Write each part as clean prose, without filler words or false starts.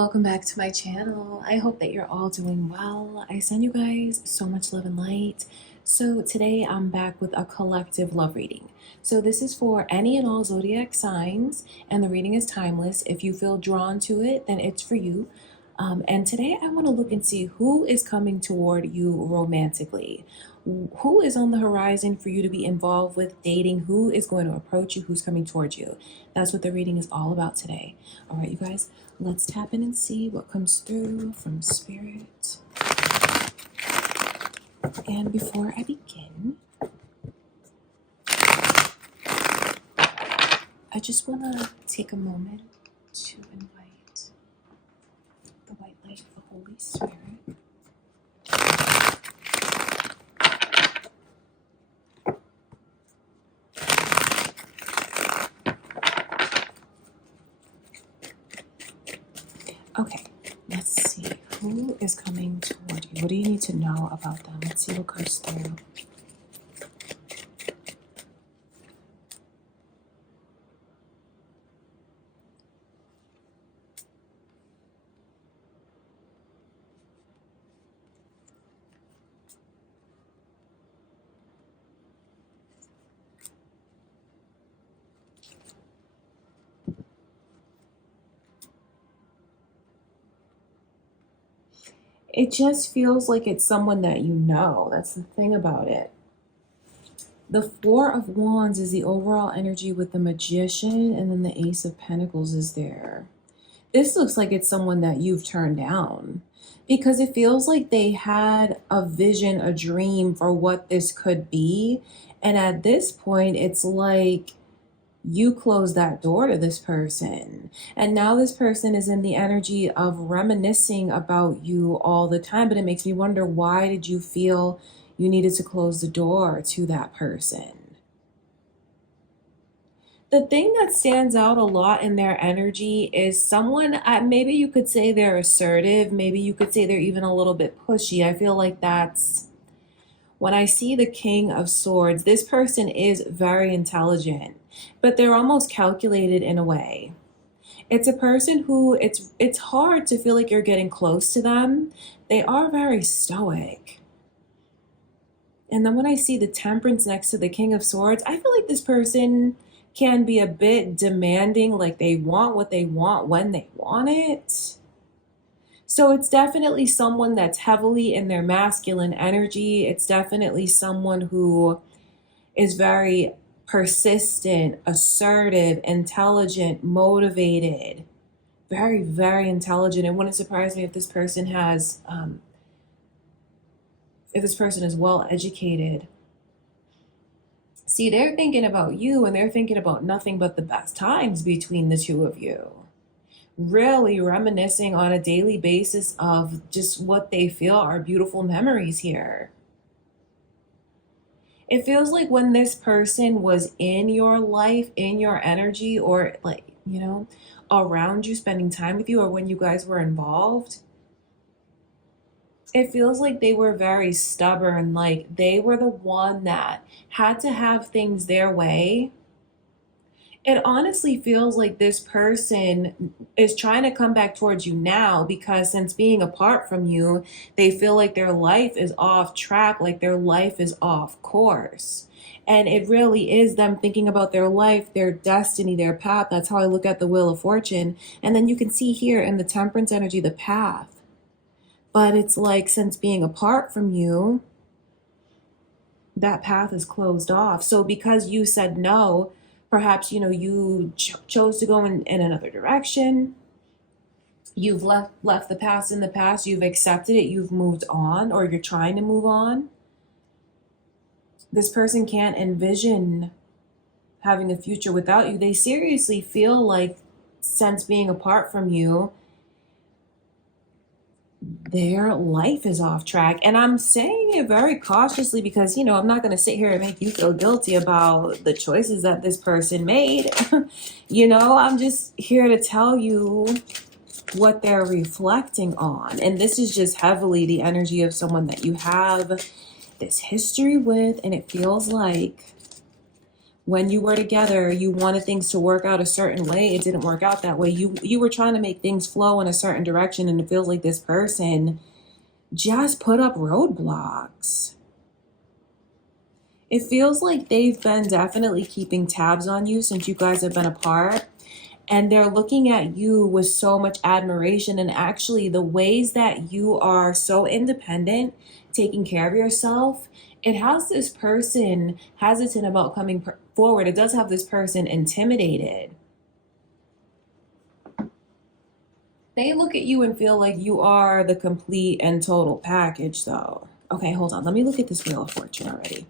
welcome back to my channel. I hope that you're all doing well. I send you guys so much love and light. So today I'm back with a collective love reading. So this is for any and all zodiac signs, and the reading is timeless. If you feel drawn to it, then it's for you. And today I want to look and see who is coming toward you romantically. Who is on the horizon for you to be involved with, dating? Who is going to approach you? Who's coming towards you? That's what the reading is all about today. All right, you guys, let's tap in and see what comes through from Spirit. And before I begin, I just want to take a moment to invite the white light of the Holy Spirit. Okay, let's see. Who is coming toward you? What do you need to know about them? Let's see what comes through. It just feels like it's someone that you know. That's the thing about it. The Four of Wands is the overall energy with the Magician, and then the Ace of Pentacles is there. This looks like it's someone that you've turned down because it feels like they had a vision, a dream for what this could be. And at this point, it's like you close that door to this person, and now this person is in the energy of reminiscing about you all the time. But it makes me wonder, why did you feel you needed to close the door to that person? The thing that stands out a lot in their energy is someone, maybe you could say they're assertive, maybe you could say they're even a little bit pushy. I feel like that's when I see the King of Swords. This person is very intelligent, but they're almost calculated in a way. It's a person who it's hard to feel like you're getting close to them. They are very stoic. And then when I see the Temperance next to the King of Swords, I feel like this person can be a bit demanding, like they want what they want when they want it. So it's definitely someone that's heavily in their masculine energy. It's definitely someone who is very persistent, assertive, intelligent, motivated, very, very intelligent. It wouldn't surprise me if this person has, if this person is well educated. See, they're thinking about you, and they're thinking about nothing but the best times between the two of you. Really reminiscing on a daily basis of just what they feel are beautiful memories here. It feels like when this person was in your life, in your energy, or like, around you, spending time with you, or when you guys were involved, it feels like they were very stubborn. Like they were the one that had to have things their way. It honestly feels like this person is trying to come back towards you now because since being apart from you, they feel like their life is off track, like their life is off course. And it really is them thinking about their life, their destiny, their path. That's how I look at the Wheel of Fortune. And then you can see here in the Temperance energy, the path. But it's like since being apart from you, that path is closed off. So because you said no, perhaps, you chose to go in another direction. You've left the past in the past. You've accepted it. You've moved on, or you're trying to move on. This person can't envision having a future without you. They seriously feel like since being apart from you, their life is off track. And I'm saying it very cautiously because, I'm not going to sit here and make you feel guilty about the choices that this person made. I'm just here to tell you what they're reflecting on. And this is just heavily the energy of someone that you have this history with. And it feels like when you were together, you wanted things to work out a certain way. It didn't work out that way. You were trying to make things flow in a certain direction, and it feels like this person just put up roadblocks. It feels like they've been definitely keeping tabs on you since you guys have been apart. And they're looking at you with so much admiration. And actually, the ways that you are so independent, taking care of yourself, it has this person hesitant about coming forward. It does have this person intimidated. They look at you and feel like you are the complete and total package, though. Okay, hold on. Let me look at this Wheel of Fortune already.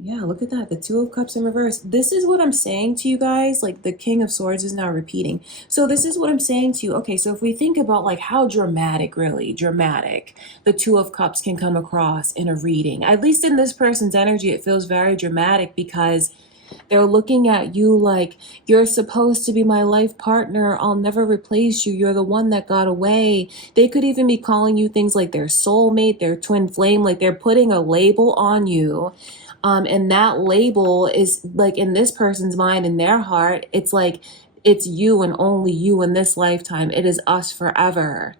Yeah, look at that. The Two of Cups in reverse. This is what I'm saying to you guys. Like, the King of Swords is now repeating. So this is what I'm saying to you. Okay, so if we think about like how dramatic, really dramatic, the Two of Cups can come across in a reading, at least in this person's energy, it feels very dramatic because they're looking at you like, you're supposed to be my life partner. I'll never replace you. You're the one that got away. They could even be calling you things like their soulmate, their twin flame, like they're putting a label on you. And that label is like, in this person's mind, in their heart, it's like, it's you and only you in this lifetime. It is us forever.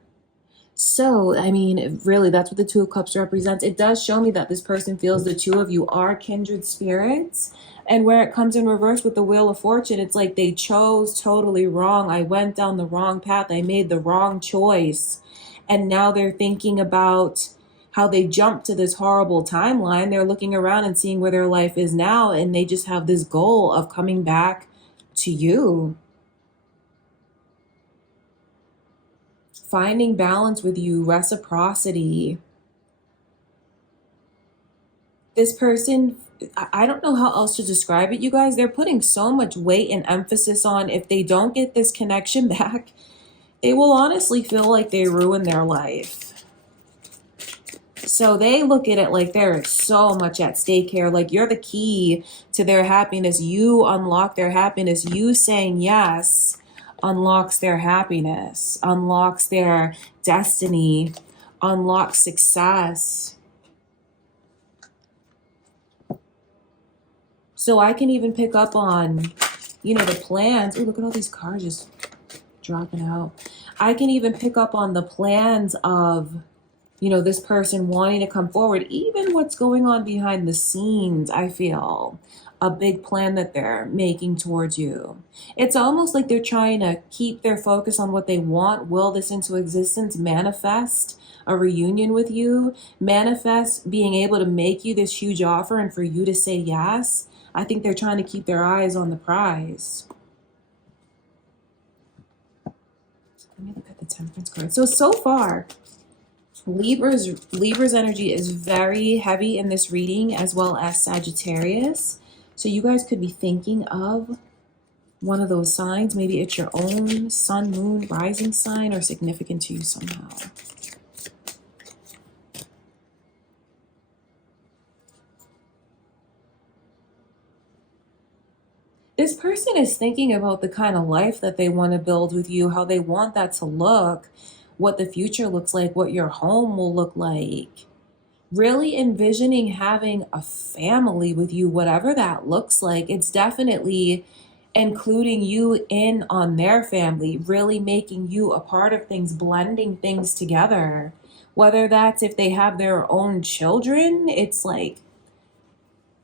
So, I mean, really, that's what the Two of Cups represents. It does show me that this person feels the two of you are kindred spirits. And where it comes in reverse with the Wheel of Fortune, it's like they chose totally wrong. I went down the wrong path. I made the wrong choice. And now they're thinking about how they jumped to this horrible timeline. They're looking around and seeing where their life is now. And they just have this goal of coming back to you. Finding balance with you, reciprocity. This person, I don't know how else to describe it, you guys. They're putting so much weight and emphasis on if they don't get this connection back, they will honestly feel like they ruined their life. So they look at it like there is so much at stake here. Like you're the key to their happiness. You unlock their happiness. You saying yes unlocks their happiness, unlocks their destiny, unlocks success. So I can even pick up on, you know, the plans. Oh, look at all these cards just dropping out. I can even pick up on the plans of, you know, this person wanting to come forward, even what's going on behind the scenes. I feel a big plan that they're making towards you. It's almost like they're trying to keep their focus on what they want, will this into existence, manifest a reunion with you, manifest being able to make you this huge offer and for you to say yes. I think they're trying to keep their eyes on the prize. Let me look at the Temperance card. So far, Libra's energy is very heavy in this reading, as well as Sagittarius. So you guys could be thinking of one of those signs. Maybe it's your own sun, moon, rising sign, or significant to you somehow. This person is thinking about the kind of life that they want to build with you, how they want that to look, what the future looks like, what your home will look like. Really envisioning having a family with you, whatever that looks like. It's definitely including you in on their family, really making you a part of things, blending things together. Whether that's if they have their own children, it's like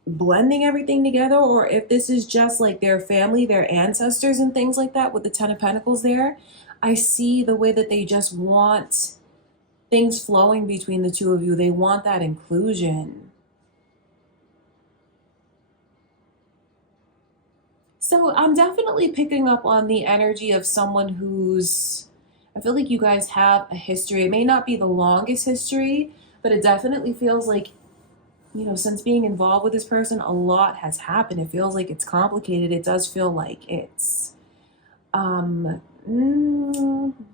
blending everything together, or if this is just like their family, their ancestors and things like that with the Ten of Pentacles there. I see the way that they just want things flowing between the two of you. They want that inclusion. So I'm definitely picking up on the energy of someone who's, I feel like you guys have a history. It may not be the longest history, but it definitely feels like, you know, since being involved with this person, a lot has happened. It feels like it's complicated. It does feel like it's, you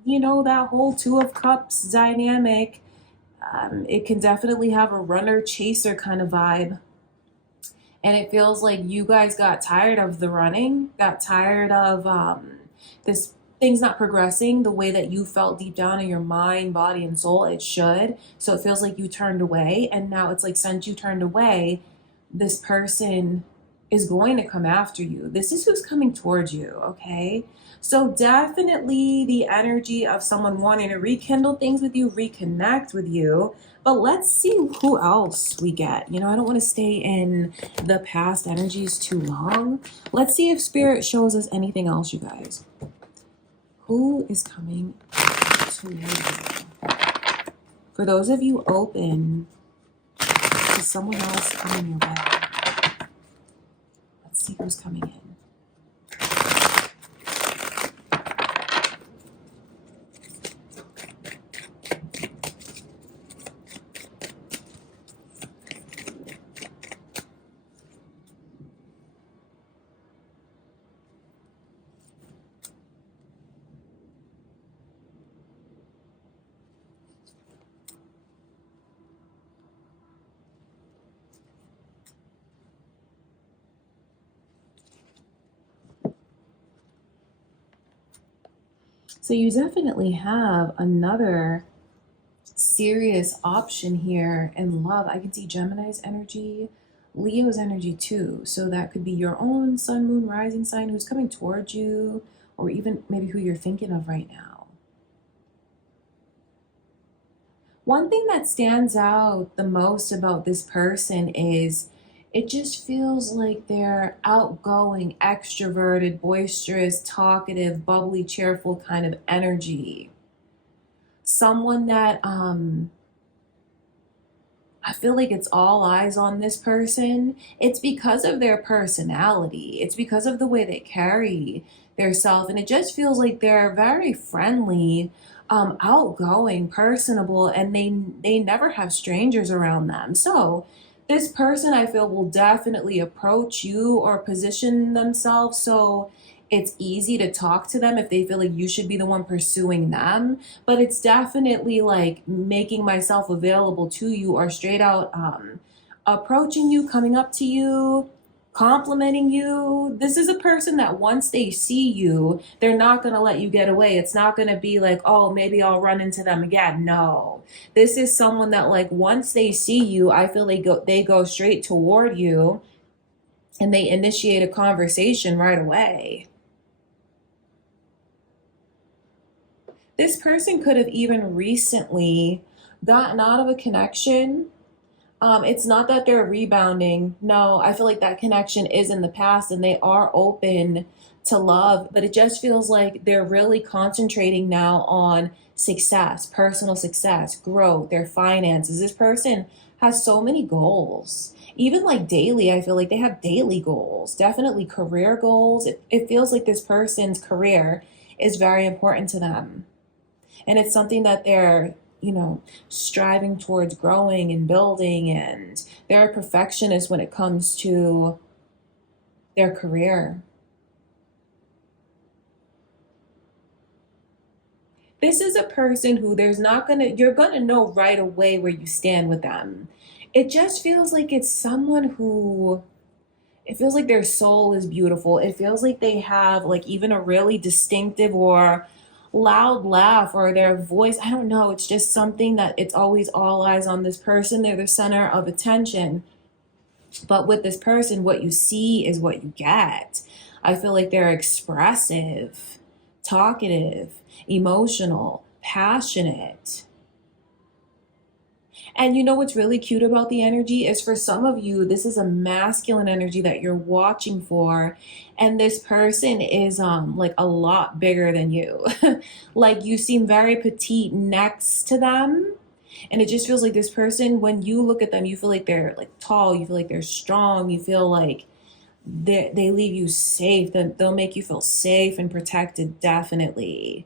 know, that whole Two of Cups dynamic. It can definitely have a runner chaser kind of vibe. And it feels like you guys got tired of the running, got tired of this things not progressing the way that you felt deep down in your mind, body, and soul it should. So it feels like you turned away. And now it's like, since you turned away, this person is going to come after you. This is who's coming towards you, okay? So definitely the energy of someone wanting to rekindle things with you, reconnect with you. But let's see who else we get. You know, I don't want to stay in the past energies too long. Let's see if Spirit shows us anything else, you guys. Who is coming to you? For those of you open to someone else coming your way, let's see who's coming in. So you definitely have another serious option here in love. I can see Gemini's energy, Leo's energy too. So that could be your own sun, moon, rising sign who's coming towards you, or even maybe who you're thinking of right now. One thing that stands out the most about this person is it just feels like they're outgoing, extroverted, boisterous, talkative, bubbly, cheerful kind of energy. Someone that I feel like it's all eyes on this person. It's because of their personality. It's because of the way they carry themselves. And it just feels like they're very friendly, outgoing, personable, and they never have strangers around them. So this person, I feel, will definitely approach you or position themselves so it's easy to talk to them if they feel like you should be the one pursuing them. But it's definitely like making myself available to you, or straight out approaching you, coming up to you, complimenting you. This is a person that once they see you, they're not going to let you get away. It's not going to be like, oh, maybe I'll run into them again. No, this is someone that, like, once they see you, I feel like they go straight toward you and they initiate a conversation right away. This person could have even recently gotten out of a connection. It's not that they're rebounding. No, I feel like that connection is in the past and they are open to love, but it just feels like they're really concentrating now on success, personal success, growth, their finances. This person has so many goals. Even like daily, I feel like they have daily goals, definitely career goals. It feels like this person's career is very important to them. And it's something that they're, striving towards growing and building, and they're a perfectionist when it comes to their career. This is a person who you're gonna know right away where you stand with them. It just feels like it's someone who, it feels like their soul is beautiful. It feels like they have like even a really distinctive or loud laugh, or their voice. I don't know. It's just something that it's always all eyes on this person. They're the center of attention. But with this person, what you see is what you get. I feel like they're expressive, talkative, emotional, passionate. And you know what's really cute about the energy is, for some of you, this is a masculine energy that you're watching for. And this person is like a lot bigger than you. Like, you seem very petite next to them. And it just feels like this person, when you look at them, you feel like they're like tall, you feel like they're strong, you feel like they leave you safe, that they'll make you feel safe and protected, definitely.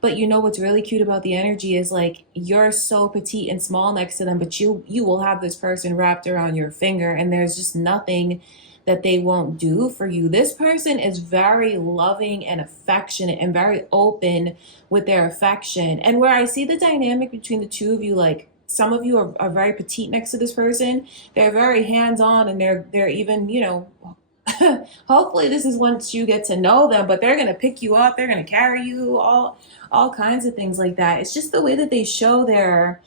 But you know what's really cute about the energy is, like, you're so petite and small next to them, but you will have this person wrapped around your finger, and there's just nothing that they won't do for you. This person is very loving and affectionate and very open with their affection. And where I see the dynamic between the two of you, like, some of you are very petite next to this person. They're very hands-on, and they're even, Hopefully this is once you get to know them, but they're going to pick you up, they're going to carry you, all kinds of things like that. It's just the way that they show their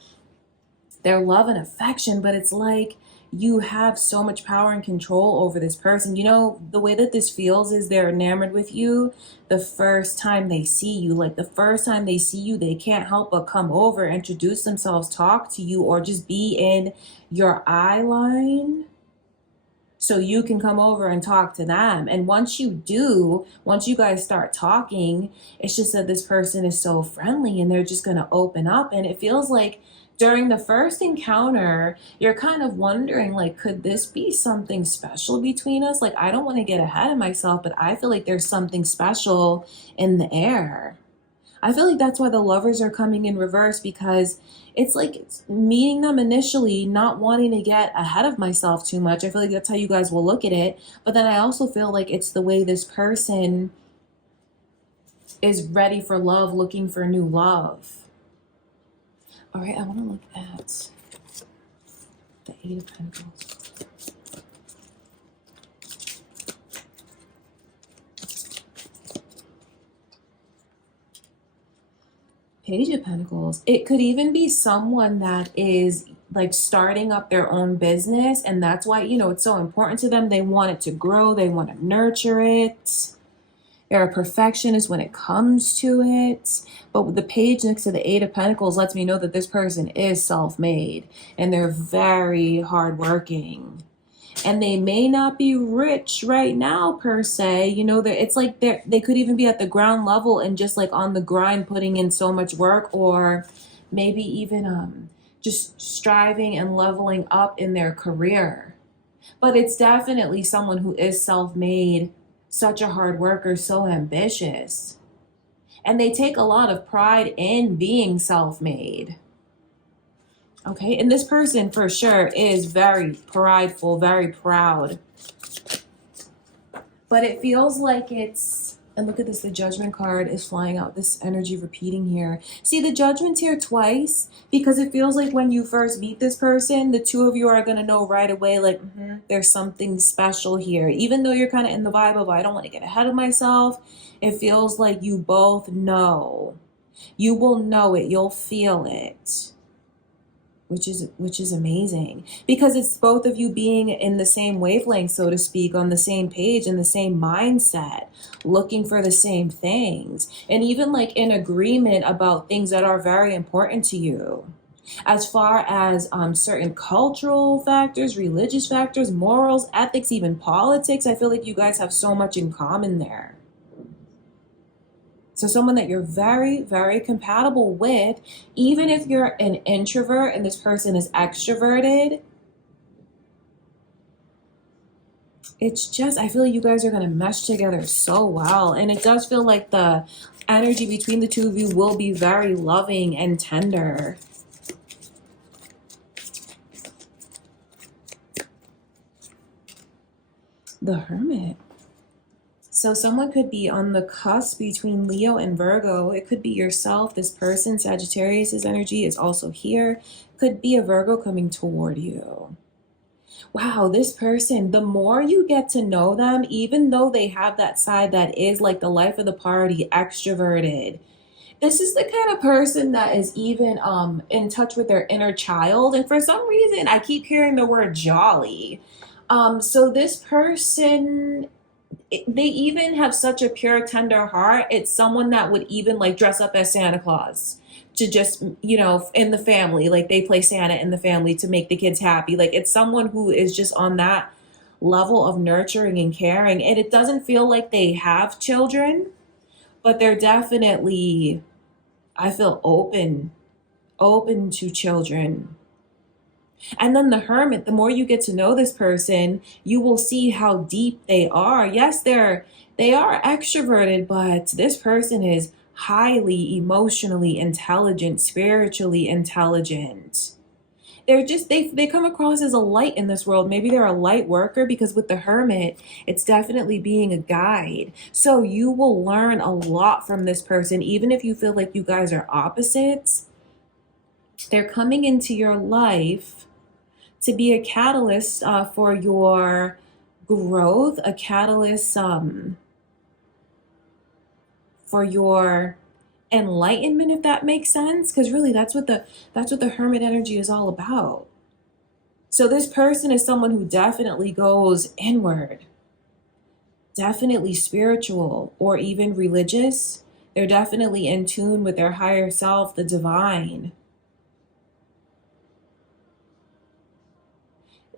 love and affection, but it's like you have so much power and control over this person. You know, the way that this feels is they're enamored with you the first time they see you. Like the first time they see you, they can't help but come over, introduce themselves, talk to you, or just be in your eye line so you can come over and talk to them. And once you do, once you guys start talking, it's just that this person is so friendly and they're just going to open up. And it feels like during the first encounter, you're kind of wondering, like, could this be something special between us? Like, I don't want to get ahead of myself, but I feel like there's something special in the air. I feel like that's why the lovers are coming in reverse, because it's like it's meeting them initially, not wanting to get ahead of myself too much. I feel like that's how you guys will look at it. But then I also feel like it's the way this person is ready for love, looking for new love. All right, I want to look at the Eight of Pentacles. Page of Pentacles. It could even be someone that is like starting up their own business, and that's why, you know, it's so important to them. They want it to grow, they want to nurture it. They're a perfectionist when it comes to it. But with the page next to the Eight of Pentacles lets me know that this person is self-made and they're very hardworking. And they may not be rich right now per se, you know, it's like they could even be at the ground level and just like on the grind, putting in so much work, or maybe even just striving and leveling up in their career. But it's definitely someone who is self-made, such a hard worker, so ambitious. And they take a lot of pride in being self-made. Okay, and this person for sure is very prideful, very proud. But it feels like it's, and look at this, the Judgment card is flying out, this energy repeating here. See, the Judgment's here twice because it feels like when you first meet this person, the two of you are going to know right away, like, there's something special here. Even though you're kind of in the vibe of, I don't want to get ahead of myself, it feels like you both know. You will know it, you'll feel it. Which is amazing, because it's both of you being in the same wavelength, so to speak, on the same page, in the same mindset, looking for the same things, and even like in agreement about things that are very important to you. As far as certain cultural factors, religious factors, morals, ethics, even politics, I feel like you guys have so much in common there. So someone that you're very, very compatible with, even if you're an introvert and this person is extroverted, it's just, I feel like you guys are going to mesh together so well. And it does feel like the energy between the two of you will be very loving and tender. The Hermit. So someone could be on the cusp between Leo and Virgo. It could be yourself, this person, Sagittarius's energy is also here. Could be a Virgo coming toward you. Wow, this person, the more you get to know them, even though they have that side that is like the life of the party, extroverted, this is the kind of person that is even in touch with their inner child. And for some reason, I keep hearing the word jolly. So this person, they even have such a pure, tender heart. It's someone that would even like dress up as Santa Claus to just, you know, in the family, like they play Santa in the family to make the kids happy. Like it's someone who is just on that level of nurturing and caring. And it doesn't feel like they have children, but they're definitely, I feel open to children. And then the Hermit, the more you get to know this person, you will see how deep they are. Yes, they are extroverted, but this person is highly emotionally intelligent, spiritually intelligent. They're just, they come across as a light in this world. Maybe they're a light worker, because with the Hermit, it's definitely being a guide. So you will learn a lot from this person, even if you feel like you guys are opposites. They're coming into your life to be a catalyst for your growth, a catalyst for your enlightenment, if that makes sense, because really that's what the hermit energy is all about. So this person is someone who definitely goes inward, definitely spiritual or even religious. They're definitely in tune with their higher self, the divine.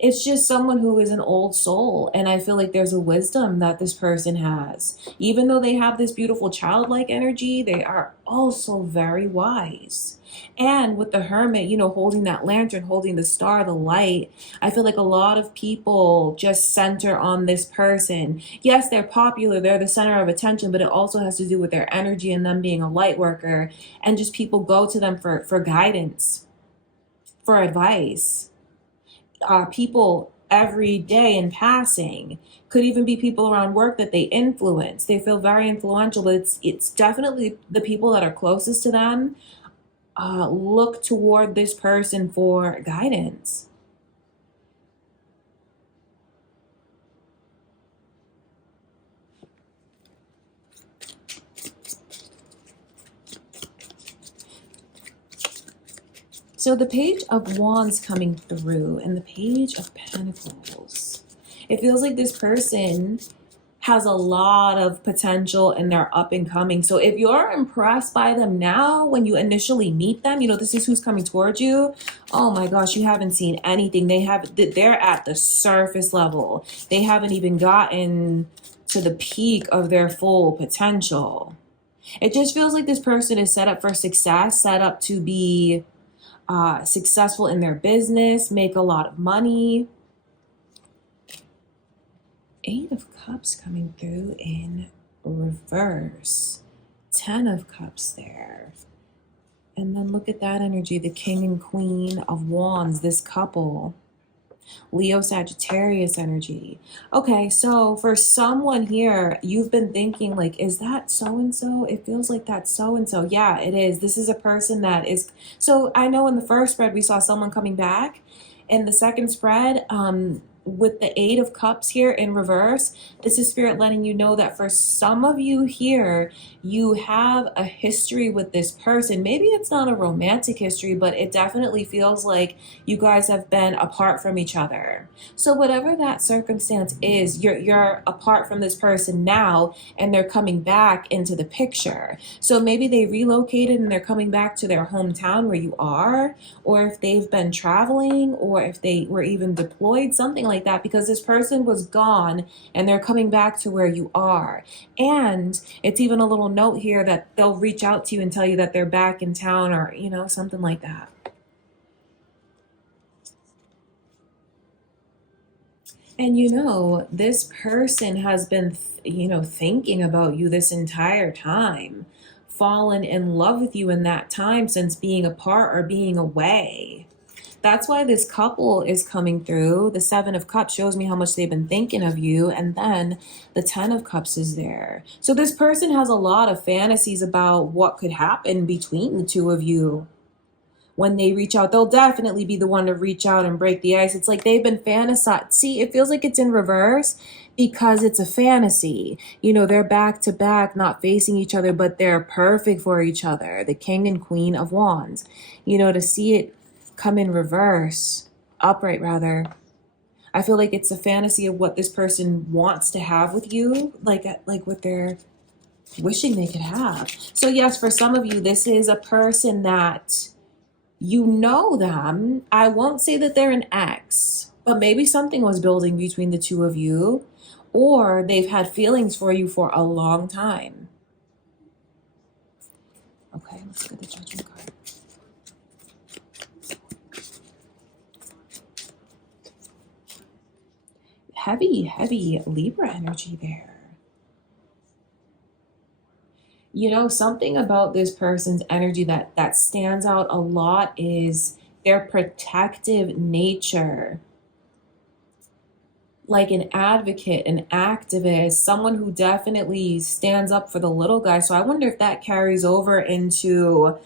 It's just someone who is an old soul, and I feel like there's a wisdom that this person has. Even though they have this beautiful childlike energy, they are also very wise. And with the hermit, holding that lantern, holding the star, the light, I feel like a lot of people just center on this person. Yes, they're popular, they're the center of attention, but it also has to do with their energy and them being a light worker, and just people go to them for guidance, for advice. People every day in passing, could even be people around work that they influence. They feel very influential, but it's definitely the people that are closest to them look toward this person for guidance. So the Page of Wands coming through and the Page of Pentacles. It feels like this person has a lot of potential and they're up and coming. So if you're impressed by them now, when you initially meet them, this is who's coming towards you. Oh my gosh, you haven't seen anything. They're at the surface level. They haven't even gotten to the peak of their full potential. It just feels like this person is set up for success, set up to be successful in their business, make a lot of money. 8 of Cups coming through in reverse. 10 of Cups there. And then look at that energy, the King and Queen of Wands, this couple. Leo, Sagittarius energy. Okay, so for someone here, you've been thinking like, is that so-and-so? It feels like that's so-and-so. Yeah, it is. This is a person that is. So I know in the first spread, we saw someone coming back. In the second spread, with the 8 of Cups here in reverse, this is Spirit letting you know that for some of you here, you have a history with this person. Maybe it's not a romantic history, but it definitely feels like you guys have been apart from each other. So whatever that circumstance is, you're apart from this person now, and they're coming back into the picture. So maybe they relocated and they're coming back to their hometown where you are, or if they've been traveling, or if they were even deployed, something like that, because this person was gone and they're coming back to where you are. And it's even a little note here that they'll reach out to you and tell you that they're back in town, or something like that. And this person has been thinking about you this entire time, fallen in love with you in that time since being apart or being away. That's why this couple is coming through. The 7 of Cups shows me how much they've been thinking of you. And then the 10 of Cups is there. So this person has a lot of fantasies about what could happen between the two of you. When they reach out, they'll definitely be the one to reach out and break the ice. It's like they've been fantasized. See, it feels like it's in reverse because it's a fantasy. They're back to back, not facing each other, but they're perfect for each other. The King and Queen of Wands. To see it come in reverse, upright rather, I feel like it's a fantasy of what this person wants to have with you, like what they're wishing they could have. So yes, for some of you, this is a person that you know them. I won't say that they're an ex, but maybe something was building between the two of you, or they've had feelings for you for a long time. Okay, let's get the Judgment card. Heavy Libra energy there. Something about this person's energy that stands out a lot is their protective nature. Like an advocate, an activist, someone who definitely stands up for the little guy. So I wonder if that carries over into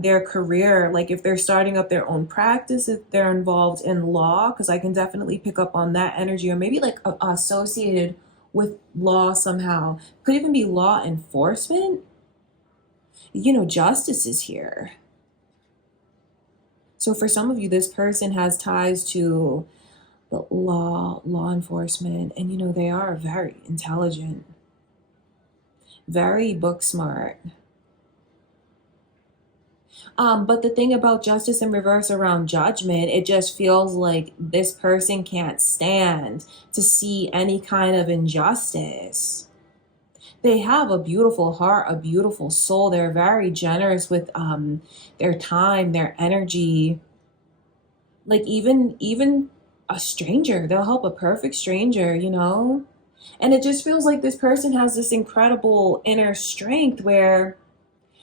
their career, like if they're starting up their own practice, if they're involved in law, because I can definitely pick up on that energy, or maybe like associated with law somehow. Could even be law enforcement. Justice is here. So for some of you, this person has ties to the law enforcement, and they are very intelligent, very book smart. But the thing about justice in reverse around judgment, it just feels like this person can't stand to see any kind of injustice. They have a beautiful heart, a beautiful soul. They're very generous with their time, their energy. Like even a stranger, they'll help a perfect stranger. And it just feels like this person has this incredible inner strength where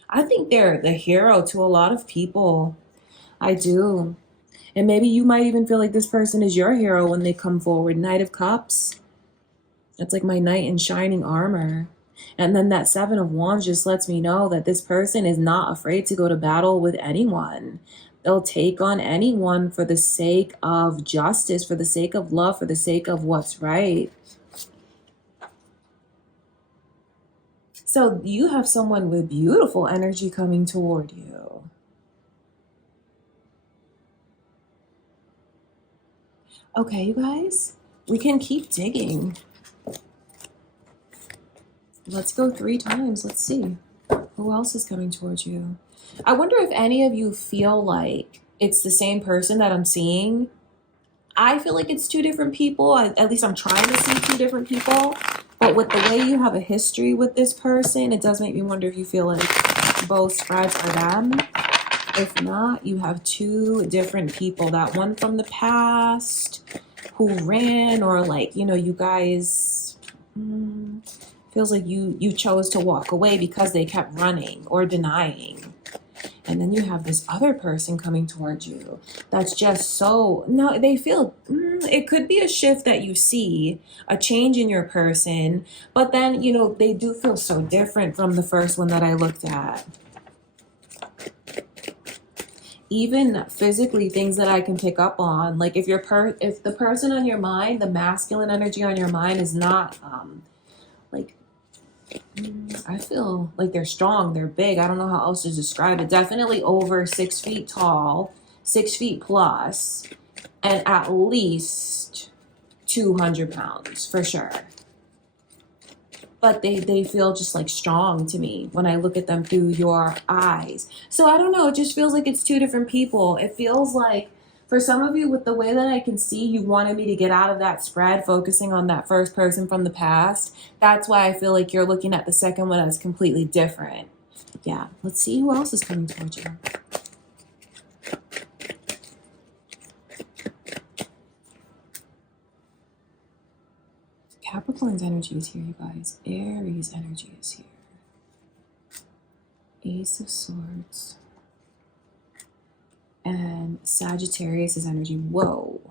I think they're the hero to a lot of people. I do. And maybe you might even feel like this person is your hero when they come forward. Knight of Cups. That's like my knight in shining armor. And then that Seven of Wands just lets me know that this person is not afraid to go to battle with anyone. They'll take on anyone for the sake of justice, for the sake of love, for the sake of what's right. So you have someone with beautiful energy coming toward you. Okay, you guys, we can keep digging. Let's go 3 times. Let's see. Who else is coming towards you? I wonder if any of you feel like it's the same person that I'm seeing. I feel like it's 2 different people. At least I'm trying to see 2 different people. But with the way you have a history with this person, it does make me wonder if you feel like both spreads are them. If not, you have 2 different people. That one from the past who ran, or like, you guys, feels like you chose to walk away because they kept running or denying. And then you have this other person coming towards you that's just no, they feel, it could be a shift that you see, a change in your person, but then, they do feel so different from the first one that I looked at. Even physically, things that I can pick up on, like if the person on your mind, the masculine energy on your mind is not, like, I feel like they're strong, they're big. I don't know how else to describe it. Definitely over 6 feet tall, 6 feet plus, and at least 200 pounds for sure. But they feel just like strong to me when I look at them through your eyes. So I don't know, it just feels like it's 2 different people. It feels like for some of you, with the way that I can see, you wanted me to get out of that spread, focusing on that first person from the past. That's why I feel like you're looking at the second one as completely different. Yeah, let's see who else is coming towards you. Capricorn's energy is here, you guys. Aries energy is here. Ace of Swords. And Sagittarius' energy. Whoa.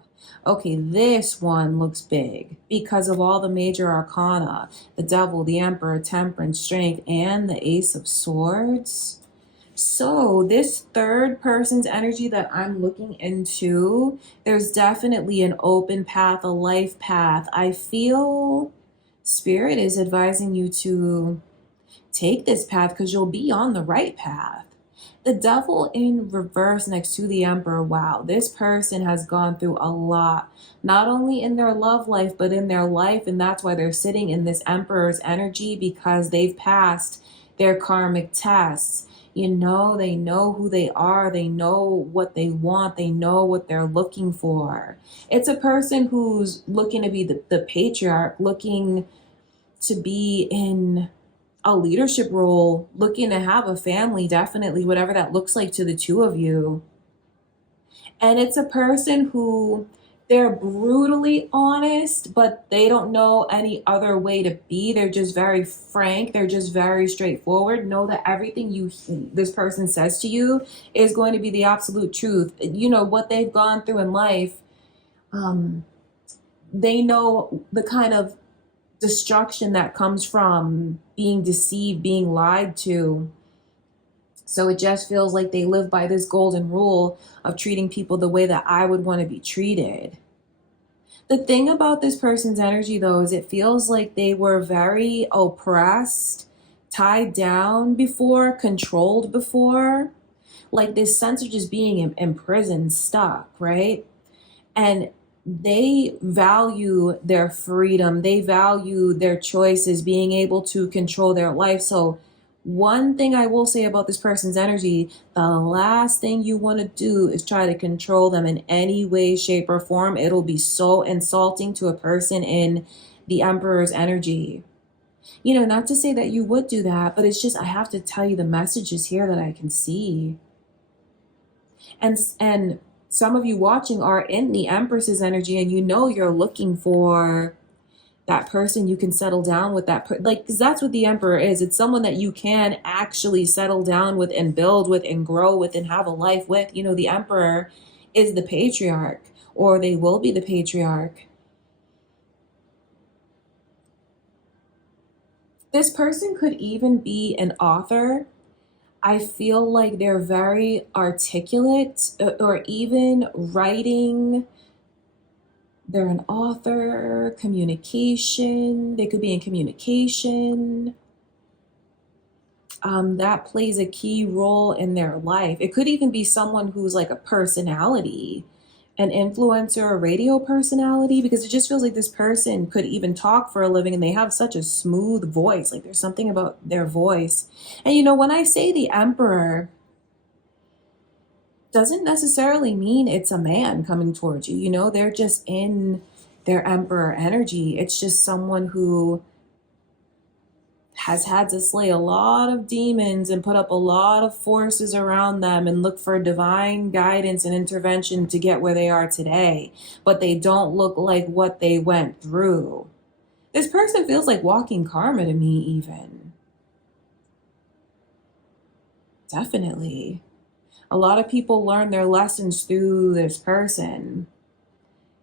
Okay, this one looks big because of all the major arcana. The Devil, the Emperor, Temperance, Strength, and the Ace of Swords. So this third person's energy that I'm looking into, there's definitely an open path, a life path. I feel Spirit is advising you to take this path because you'll be on the right path. The Devil in reverse next to the Emperor. Wow, this person has gone through a lot, not only in their love life, but in their life. And that's why they're sitting in this Emperor's energy, because they've passed their karmic tests. They know who they are. They know what they want. They know what they're looking for. It's a person who's looking to be the patriarch, looking to be in a leadership role, looking to have a family, definitely, whatever that looks like to the 2 of you. And it's a person who, they're brutally honest, but they don't know any other way to be. They're just very frank. They're just very straightforward. Know that everything this person says to you is going to be the absolute truth. What they've gone through in life. They know the kind of destruction that comes from being deceived, being lied to. So it just feels like they live by this golden rule of treating people the way that I would want to be treated. The thing about this person's energy, though, is it feels like they were very oppressed, tied down before, controlled before, like this sense of just being imprisoned, stuck, right? And they value their freedom, they value their choices, being able to control their life. So one thing I will say about this person's energy, the last thing you want to do is try to control them in any way, shape, or form. It'll be so insulting to a person in the Emperor's energy. Not to say that you would do that, but it's just I have to tell you the messages here that I can see. And some of you watching are in the Empress's energy, and you're looking for that person you can settle down with, because that's what the Emperor is. It's someone that you can actually settle down with and build with and grow with and have a life with. The Emperor is the patriarch, or they will be the patriarch. This person could even be an author. I feel like they're very articulate, or even writing. They're an author, communication. They could be in communication. That plays a key role in their life. It could even be someone who's like a personality, an influencer, a radio personality, because it just feels like this person could even talk for a living and they have such a smooth voice. Like there's something about their voice. And when I say the Emperor, doesn't necessarily mean it's a man coming towards you. They're just in their Emperor energy. It's just someone who has had to slay a lot of demons and put up a lot of forces around them and look for divine guidance and intervention to get where they are today. But they don't look like what they went through. This person feels like walking karma to me, even. Definitely. A lot of people learn their lessons through this person.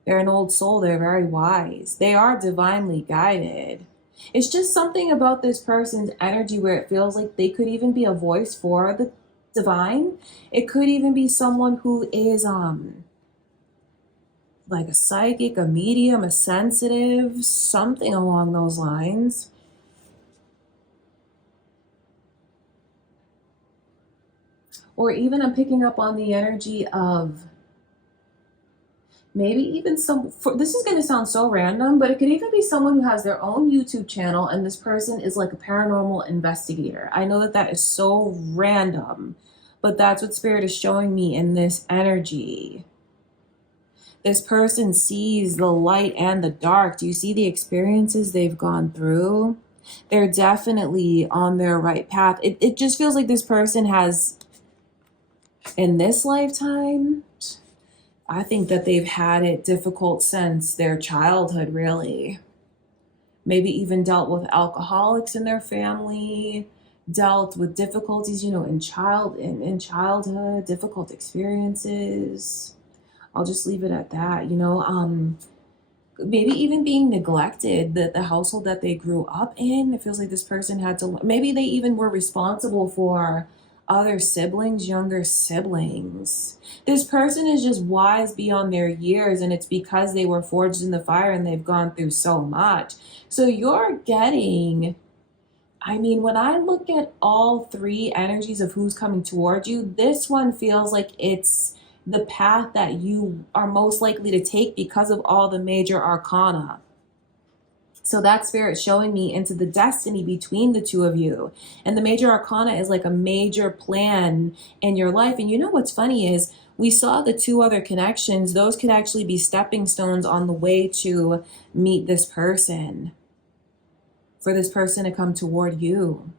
They're an old soul. They're very wise. They are divinely guided. It's just something about this person's energy where it feels like they could even be a voice for the divine. It could even be someone who is like a psychic, a medium, a sensitive, something along those lines. Or even I'm picking up on the energy of maybe even this is going to sound so random, but it could even be someone who has their own YouTube channel and this person is like a paranormal investigator. I know that is so random, but that's what Spirit is showing me in this energy. This person sees the light and the dark. Do you see the experiences they've gone through? They're definitely on their right path. It just feels like this person has, in this lifetime, I think that they've had it difficult since their childhood, really. Maybe even dealt with alcoholics in their family, dealt with difficulties, in childhood, difficult experiences. I'll just leave it at that, maybe even being neglected, the household that they grew up in. It feels like this person had to, maybe they even were responsible for other siblings, younger siblings. This person is just wise beyond their years, and it's because they were forged in the fire and they've gone through so much. So you're getting, when I look at all three energies of who's coming towards you, this one feels like it's the path that you are most likely to take because of all the major arcana. So that Spirit showing me into the destiny between the two of you. And the major arcana is like a major plan in your life. And what's funny is we saw the two other connections. Those could actually be stepping stones on the way to meet this person, for this person to come toward you.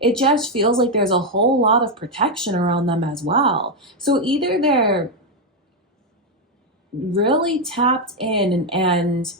It just feels like there's a whole lot of protection around them as well. So either they're really tapped in and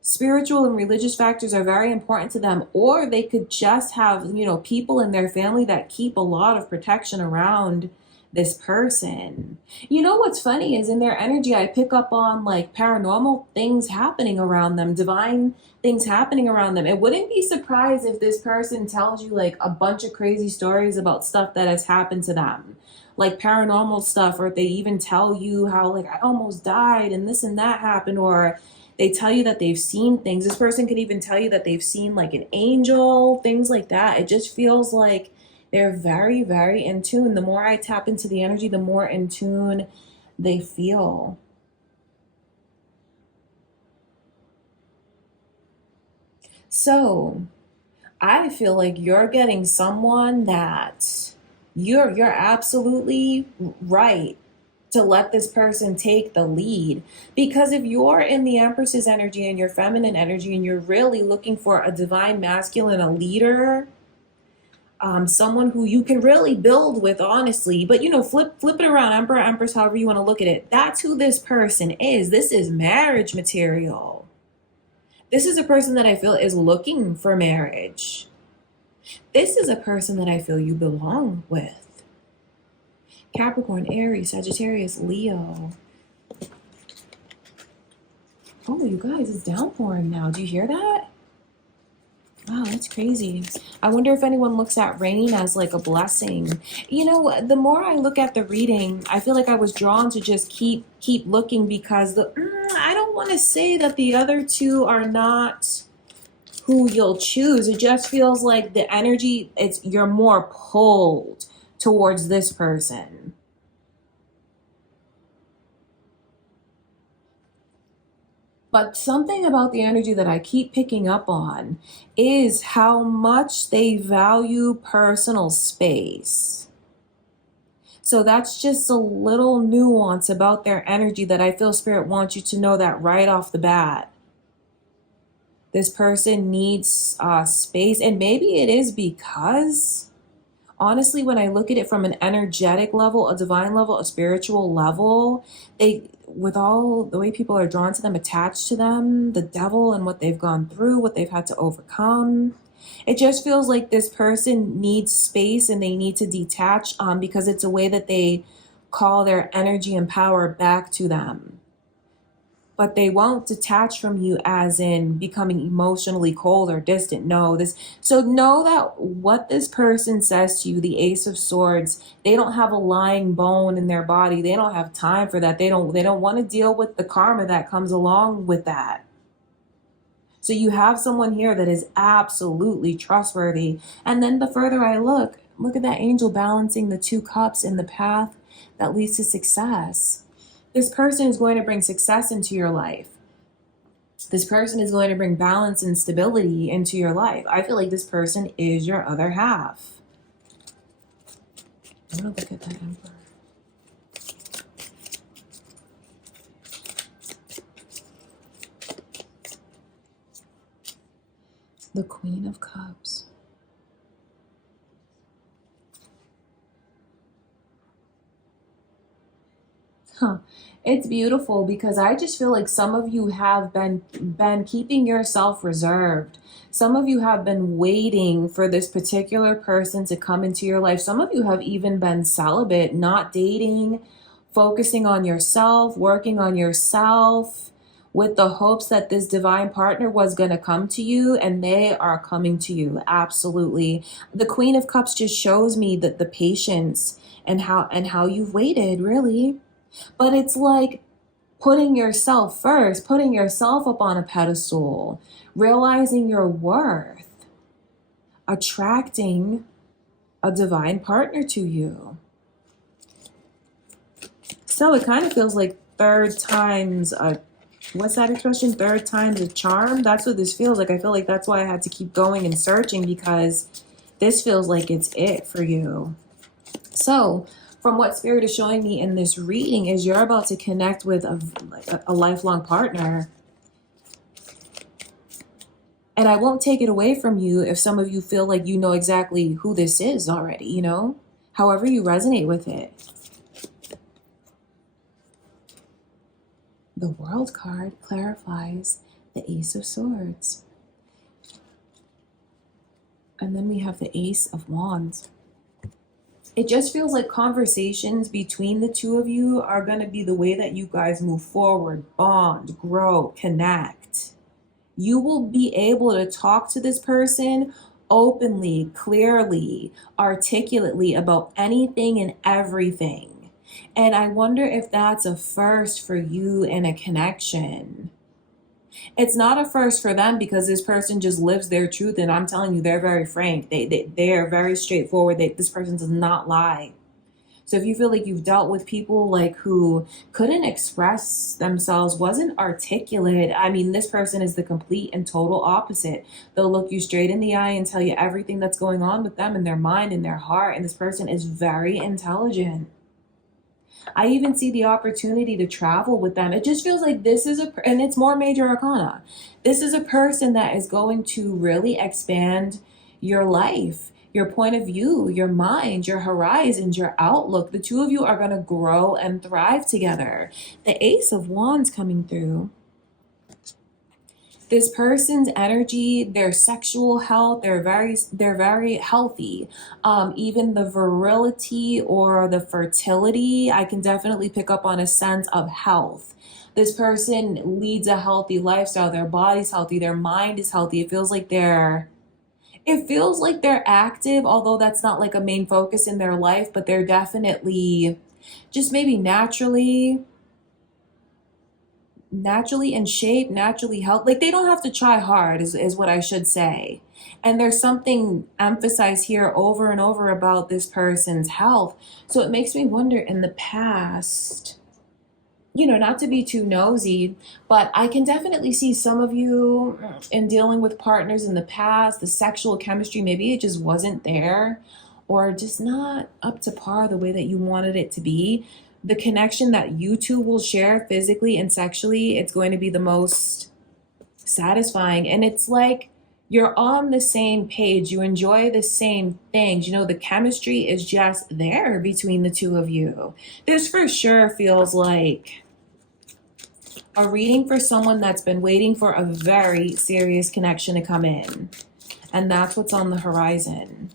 spiritual and religious factors are very important to them, or they could just have, people in their family that keep a lot of protection around this person. You know what's funny is in their energy, I pick up on like paranormal things happening around them, divine things happening around them. It wouldn't be surprised if this person tells you like a bunch of crazy stories about stuff that has happened to them, like paranormal stuff, or if they even tell you how like I almost died and this and that happened, or they tell you that they've seen things. This person could even tell you that they've seen like an angel, things like that. It just feels like they're very, very in tune. The more I tap into the energy, the more in tune they feel. So I feel like you're getting someone that you're absolutely right to let this person take the lead. Because if you're in the Empress's energy and your feminine energy and you're really looking for a divine masculine, a leader, someone who you can really build with, honestly, but you know, flip it around, Emperor, Empress, however you want to look at it. That's who this person is. This is marriage material. This is a person that I feel is looking for marriage. This is a person that I feel you belong with. Capricorn, Aries, Sagittarius, Leo. Oh, you guys, it's downpouring now. Do you hear that? Wow, that's crazy. I wonder if anyone looks at rain as like a blessing. You know, the more I look at the reading, I feel like I was drawn to just keep looking, because I don't want to say that the other two are not who you'll choose. It just feels like the energy, you're more pulled towards this person. But something about the energy that I keep picking up on is how much they value personal space. So that's just a little nuance about their energy that I feel Spirit wants you to know that right off the bat. This person needs space, and maybe it is because, honestly, when I look at it from an energetic level, a divine level, a spiritual level, with all the way people are drawn to them, attached to them, the devil and what they've gone through, what they've had to overcome, it just feels like this person needs space and they need to detach, because it's a way that they call their energy and power back to them. But they won't detach from you as in becoming emotionally cold or distant. So know that what this person says to you, the Ace of Swords, they don't have a lying bone in their body. They don't have time for that. They don't want to deal with the karma that comes along with that. So you have someone here that is absolutely trustworthy. And then the further I look at that angel balancing the 2 cups in the path that leads to success. This person is going to bring success into your life. This person is going to bring balance and stability into your life. I feel like this person is your other half. I'm going to look at that Emperor. The Queen of Cups. It's beautiful, because I just feel like some of you have been keeping yourself reserved. Some of you have been waiting for this particular person to come into your life. Some of you have even been celibate, not dating, focusing on yourself, working on yourself, with the hopes that this divine partner was going to come to you, and they are coming to you. Absolutely. The Queen of Cups just shows me that the patience and how you've waited, really. But it's like putting yourself first, putting yourself up on a pedestal, realizing your worth, attracting a divine partner to you. So it kind of feels like third time's what's that expression? Third time's a charm. That's what this feels like. I feel like that's why I had to keep going and searching, because this feels like it's it for you. So from what Spirit is showing me in this reading is you're about to connect with a lifelong partner. And I won't take it away from you if some of you feel like you know exactly who this is already, however you resonate with it. The World card clarifies the Ace of Swords. And then we have the Ace of Wands. It just feels like conversations between the two of you are going to be the way that you guys move forward, bond, grow, connect. You will be able to talk to this person openly, clearly, articulately about anything and everything. And I wonder if that's a first for you in a connection. It's not a first for them because this person just lives their truth, and I'm telling you, they're very frank. They are very straightforward. This person does not lie. So if you feel like you've dealt with people like who couldn't express themselves, wasn't articulate, I mean, this person is the complete and total opposite. They'll look you straight in the eye and tell you everything that's going on with them in their mind and their heart. And this person is very intelligent. I even see the opportunity to travel with them. It just feels like this is and it's more major arcana. This is a person that is going to really expand your life, your point of view, your mind, your horizons, your outlook. The two of you are going to grow and thrive together. The Ace of Wands coming through. This person's energy, their sexual health, they're very healthy. Even the virility or the fertility, I can definitely pick up on a sense of health. This person leads a healthy lifestyle. Their body's healthy, their mind is healthy. It feels like they're active, although that's not like a main focus in their life, but they're definitely just maybe naturally in shape, naturally healthy. Like they don't have to try hard is what I should say. And there's something emphasized here over and over about this person's health. So it makes me wonder in the past, not to be too nosy, but I can definitely see some of you in dealing with partners in the past, the sexual chemistry, maybe it just wasn't there or just not up to par the way that you wanted it to be. The connection that you two will share physically and sexually, it's going to be the most satisfying. And it's like you're on the same page, you enjoy the same things. The chemistry is just there between the two of you. This for sure feels like a reading for someone that's been waiting for a very serious connection to come in. And that's what's on the horizon.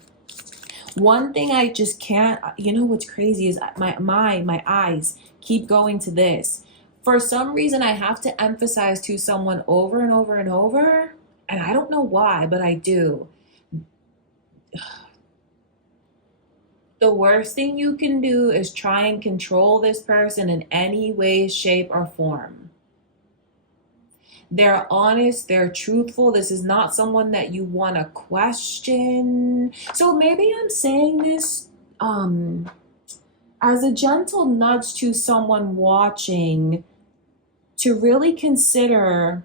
One thing I just can't, what's crazy is my eyes keep going to this. For some reason, I have to emphasize to someone over and over and over, and I don't know why, but I do. The worst thing you can do is try and control this person in any way, shape, or form. They're honest, they're truthful. This is not someone that you want to question. So maybe I'm saying this as a gentle nudge to someone watching to really consider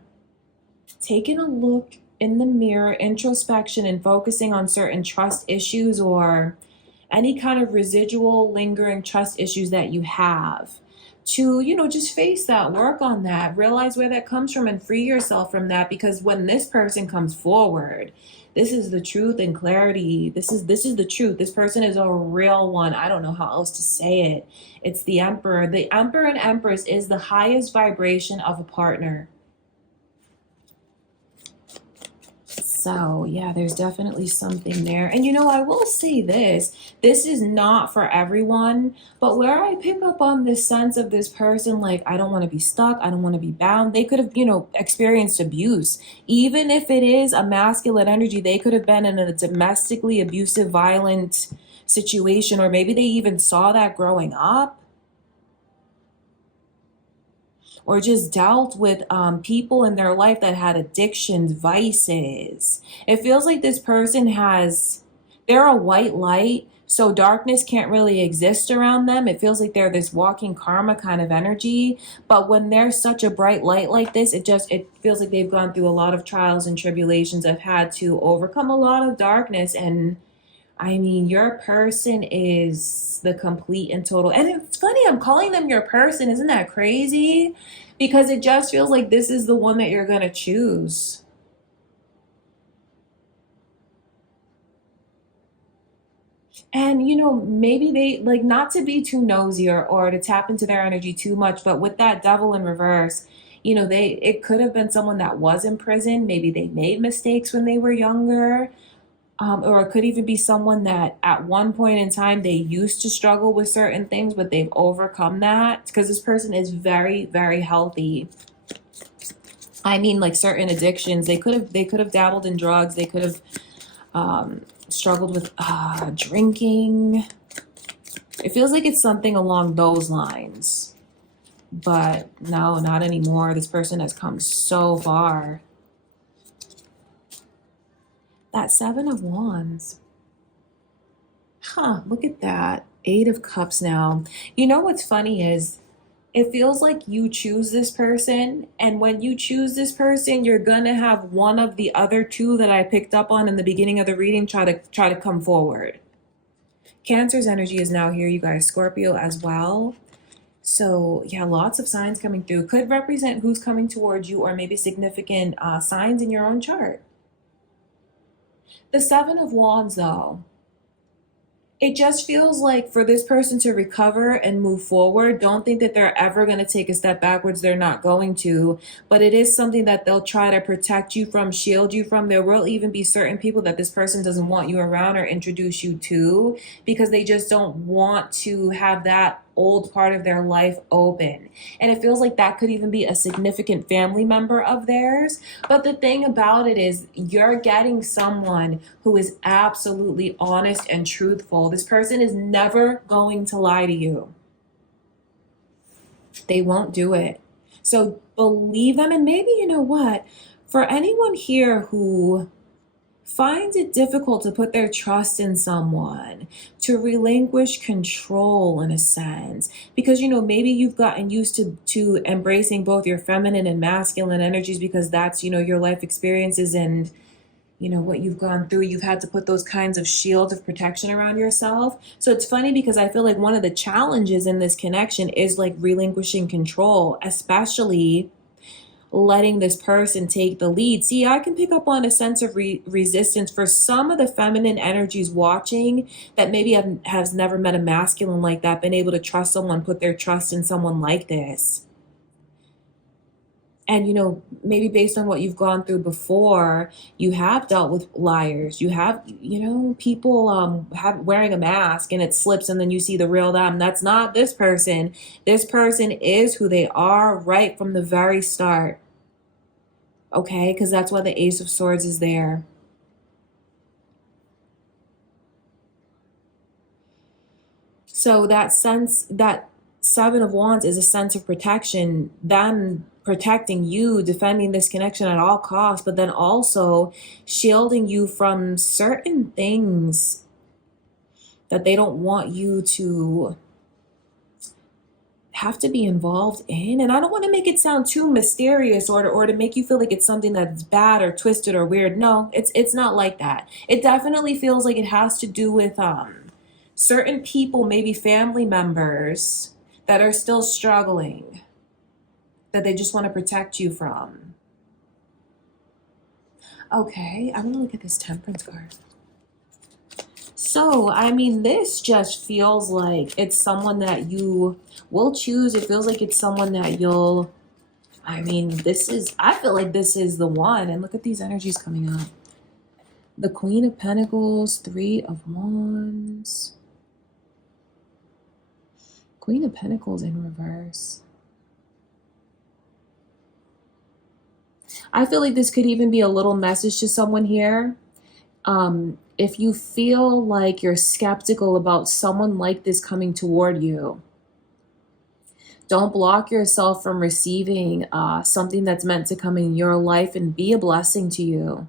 taking a look in the mirror, introspection, and focusing on certain trust issues or any kind of residual lingering trust issues that you have. To, just face that, work on that, realize where that comes from and free yourself from that, because when this person comes forward, this is the truth and clarity. This is the truth. This person is a real one. I don't know how else to say it. It's the Emperor. The Emperor and Empress is the highest vibration of a partner. So yeah, there's definitely something there. And I will say this is not for everyone, but where I pick up on this sense of this person, like, I don't want to be stuck, I don't want to be bound. They could have, experienced abuse. Even if it is a masculine energy, they could have been in a domestically abusive, violent situation, or maybe they even saw that growing up. Or just dealt with people in their life that had addictions, vices. It feels like this person they're a white light, so darkness can't really exist around them. It feels like they're this walking karma kind of energy. But when they're such a bright light like this, it feels like they've gone through a lot of trials and tribulations, have had to overcome a lot of darkness. And I mean, your person is the complete and total. And it's funny, I'm calling them your person. Isn't that crazy? Because it just feels like this is the one that you're going to choose. And, maybe they, like, not to be too nosy or to tap into their energy too much, but with that devil in reverse, it could have been someone that was in prison. Maybe they made mistakes when they were younger. Or it could even be someone that at one point in time they used to struggle with certain things, but they've overcome that, because this person is very, very healthy. I mean, like certain addictions, they could have dabbled in drugs, they could have struggled with drinking. It feels like it's something along those lines, but no, not anymore. This person has come so far. That Seven of Wands. Huh, look at that. Eight of Cups now. You know what's funny is it feels like you choose this person, and when you choose this person, you're gonna have one of the other two that I picked up on in the beginning of the reading try to come forward. Cancer's energy is now here, you guys. Scorpio as well. So yeah, lots of signs coming through. Could represent who's coming towards you, or maybe significant signs in your own chart. The Seven of Wands, though, it just feels like for this person to recover and move forward, don't think that they're ever going to take a step backwards. They're not going to, but it is something that they'll try to protect you from, shield you from. There will even be certain people that this person doesn't want you around or introduce you to, because they just don't want to have that old part of their life open. And it feels like that could even be a significant family member of theirs. But the thing about it is you're getting someone who is absolutely honest and truthful. This person is never going to lie to you. They won't do it. So believe them. And maybe, you know what, for anyone here who finds it difficult to put their trust in someone, to relinquish control in a sense, because, you know, maybe you've gotten used to embracing both your feminine and masculine energies, because that's, you know, your life experiences and, you know, what you've gone through. You've had to put those kinds of shields of protection around yourself. So it's funny because I feel like one of the challenges in this connection is like relinquishing control, especially letting this person take the lead. See, I can pick up on a sense of resistance for some of the feminine energies watching that maybe has never met a masculine like that, been able to trust someone, put their trust in someone like this. And, you know, maybe based on what you've gone through before, you have dealt with liars. You have, you know, people wearing a mask and it slips and then you see the real them. That's not this person. This person is who they are right from the very start. Okay? Because that's why the Ace of Swords is there. So that sense, that Seven of Wands is a sense of protection, them protecting you, defending this connection at all costs, but then also shielding you from certain things that they don't want you to have to be involved in. And I don't want to make it sound too mysterious or to make you feel like it's something that's bad or twisted or weird. No, it's not like that. It definitely feels like it has to do with certain people, maybe family members that are still struggling, that they just want to protect you from. Okay, I want to look at this Temperance card. So, I mean, this just feels like it's someone that you will choose. It feels like it's someone that you'll, I mean, I feel like this is the one. And look at these energies coming up. The Queen of Pentacles, Three of Wands. Queen of Pentacles in reverse. I feel like this could even be a little message to someone here. If you feel like you're skeptical about someone like this coming toward you, don't block yourself from receiving something that's meant to come in your life and be a blessing to you.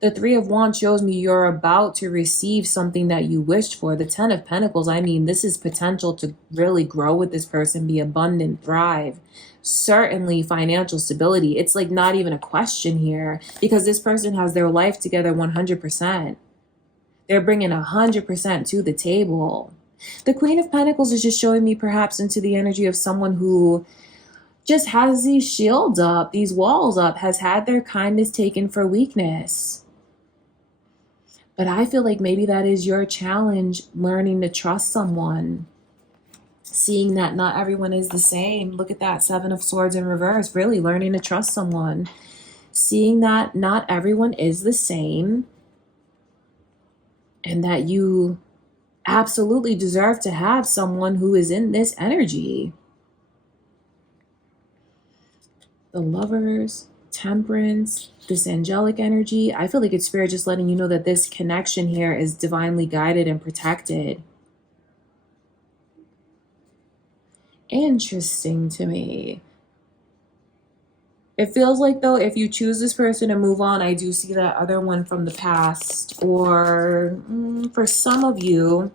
The Three of Wands shows me you're about to receive something that you wished for. The Ten of Pentacles, I mean, this is potential to really grow with this person, be abundant, thrive. Certainly financial stability. It's like not even a question here, because this person has their life together 100%. They're bringing 100% to the table. The Queen of Pentacles is just showing me perhaps into the energy of someone who just has these shields up, these walls up, has had their kindness taken for weakness. But I feel like maybe that is your challenge, learning to trust someone. Seeing that not everyone is the same. Look at that Seven of Swords in reverse. Really learning to trust someone. Seeing that not everyone is the same. and that you absolutely deserve to have someone who is in this energy. The Lovers, Temperance, this angelic energy. I feel like it's Spirit just letting you know that this connection here is divinely guided and protected. Interesting to me. It feels like, though, if you choose this person and move on, I do see that other one from the past. Or for some of you,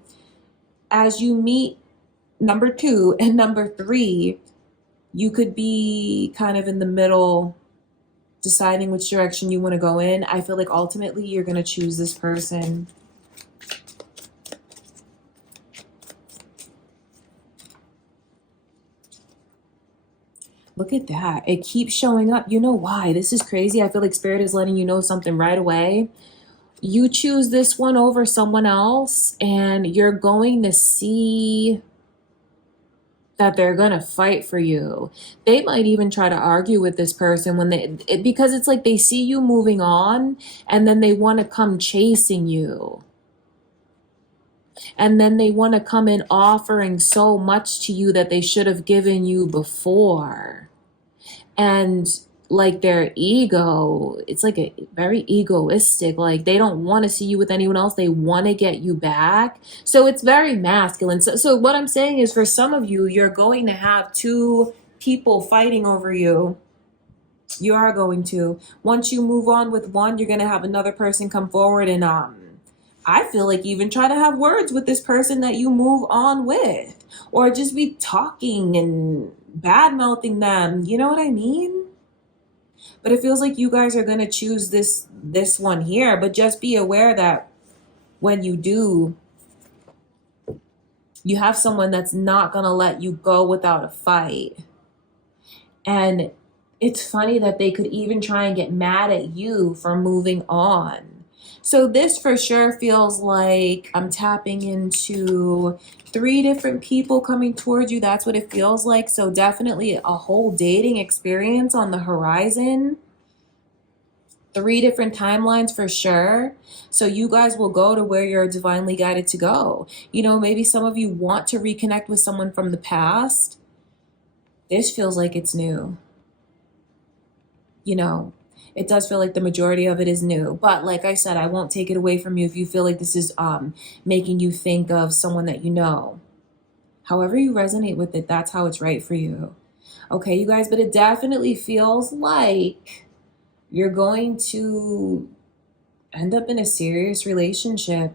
as you meet number 2 and number 3, you could be kind of in the middle, deciding which direction you want to go in. I feel like ultimately you're going to choose this person. Look at that. It keeps showing up. You know why? This is crazy. I feel like Spirit is letting you know something right away. You choose this one over someone else, and you're going to see that they're going to fight for you. They might even try to argue with this person because it's like they see you moving on, and then they want to come chasing you. And then they want to come in offering so much to you that they should have given you before. And like their ego, it's like a very egoistic, like they don't want to see you with anyone else. They want to get you back. So it's very masculine. So what I'm saying is, for some of you, you're going to have 2 people fighting over you. You are going to. Once you move on with one, you're going to have another person come forward and I feel like even try to have words with this person that you move on with, or just be talking and bad mouthing them. You know what I mean? But it feels like you guys are going to choose this one here. But just be aware that when you do, you have someone that's not going to let you go without a fight. And it's funny that they could even try and get mad at you for moving on. So this for sure feels like I'm tapping into 3 different people coming towards you. That's what it feels like. So definitely a whole dating experience on the horizon. 3 different timelines for sure. So you guys will go to where you're divinely guided to go. You know, maybe some of you want to reconnect with someone from the past. This feels like it's new. You know, it does feel like the majority of it is new. But like I said, I won't take it away from you if you feel like this is making you think of someone that you know. However you resonate with it, that's how it's right for you. Okay, you guys, but it definitely feels like you're going to end up in a serious relationship.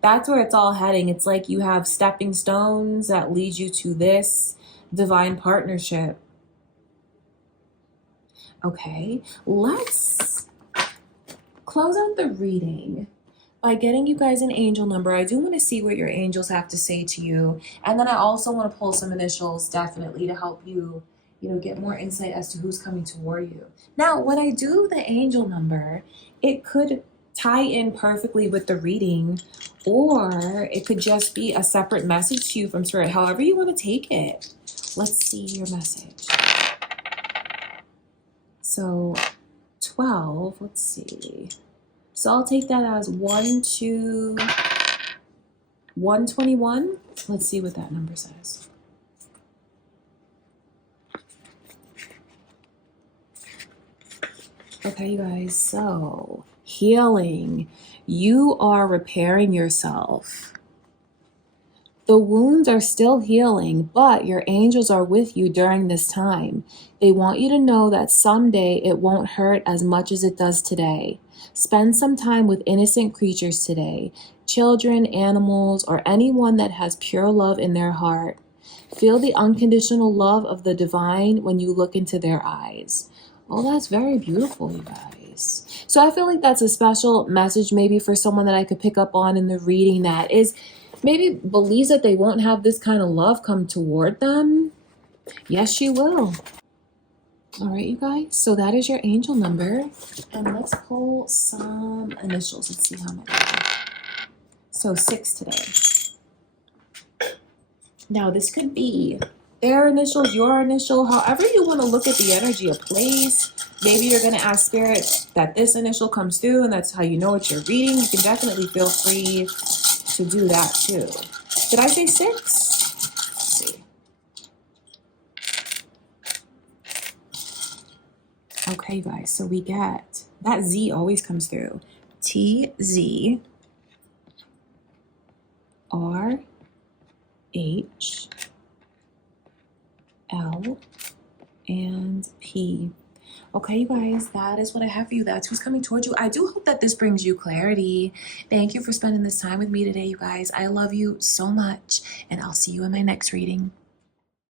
That's where it's all heading. It's like you have stepping stones that lead you to this divine partnership. Okay, let's close out the reading by getting you guys an angel number. I do want to see what your angels have to say to you. And then I also want to pull some initials, definitely, to help you, get more insight as to who's coming toward you. Now, when I do the angel number, it could tie in perfectly with the reading, or it could just be a separate message to you from Spirit, however you want to take it. Let's see your message. So 12, let's see. So I'll take that as 1 to 121. Let's see what that number says. Okay, you guys, so healing. You are repairing yourself. The wounds are still healing, but your angels are with you during this time. They want you to know that someday it won't hurt as much as it does today. Spend some time with innocent creatures today, children, animals, or anyone that has pure love in their heart. Feel the unconditional love of the divine when you look into their eyes. Oh, that's very beautiful, you guys. So I feel like that's a special message maybe for someone that I could pick up on in the reading that is maybe believes that they won't have this kind of love come toward them. Yes, you will. All right, you guys. So that is your angel number. And let's pull some initials. Let's see how many. So 6 today. Now, this could be their initials, your initial, however you want to look at the energy of place. maybe you're going to ask Spirit that this initial comes through and that's how you know what you're reading. You can definitely feel free to do that too. Did I say 6? Let's see. Okay, guys, so we get that Z always comes through. T, Z, R, H, L, and P. Okay, you guys, that is what I have for you. That's who's coming towards you. I do hope that this brings you clarity. Thank you for spending this time with me today, you guys. I love you so much, and I'll see you in my next reading.